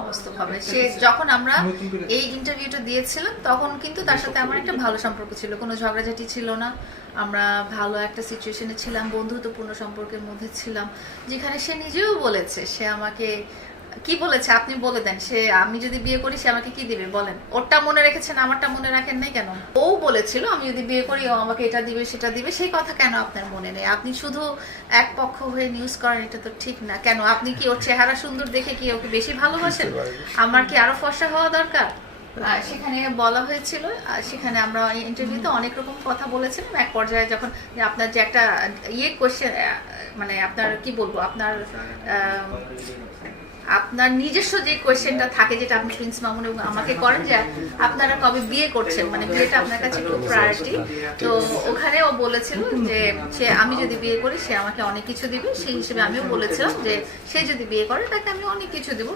অবাস্তবভাবে সে যখন আমরা এই ইন্টারভিউটা দিয়েছিলাম তখন কিন্তু তার সাথে আমার একটা ভালো সম্পর্ক ছিল, কোনো ঝগড়াঝাটি ছিল না, আমরা ভালো একটা সিচুয়েশনে ছিলাম, বন্ধুত্বপূর্ণ সম্পর্কের মধ্যে ছিলাম, যেখানে সে নিজেও বলেছে সে আমাকে কি বলেছে আপনি বলে দেন, সে আমি যদি বিয়ে করি সে আমাকে কি দিবে বলেন, ওরটা মনে রেখেছেন আমারটা মনে রাখেন নাই কেন? ও বলেছিল আমি যদি বিয়ে করি ও আমাকে এটা দিবে সেটা দিবে, সেই কথা কেন আপনার মনে নেই? আপনি শুধু এক পক্ষ হয়ে নিউজ করেন, এটা তো ঠিক না। কেন আপনি কি ওর চেহারা সুন্দর দেখে কি ওকে বেশি ভালোবাসেন? আমার কি আরো ফর্সা হওয়া দরকার? সেখানে বলা হয়েছিল, সেখানে আমরা ইন্টারভিউতে অনেক রকম কথা বলেছিলাম। এক পর্যায়ে যখন আপনার যে একটা কোয়েশ্চেন, মানে আপনার কি বলবো, আপনার আপনার নিজস্ব যে কোয়েশ্চেনটা থাকে যেটা আপনি প্রিন্স মামুন এবং আমাকে করেন যে আপনারা কবে বিয়ে করছেন, মানে বিয়েটা আপনার কাছে খুব প্রায়োরিটি, তো ওখানে ও বলেছিল যে সে আমি যদি বিয়ে করি সে আমাকে অনেক কিছু দিবে, সেই হিসেবে আমিও বলেছিলাম যে সে যদি বিয়ে করে তাকে আমি অনেক কিছু দিব।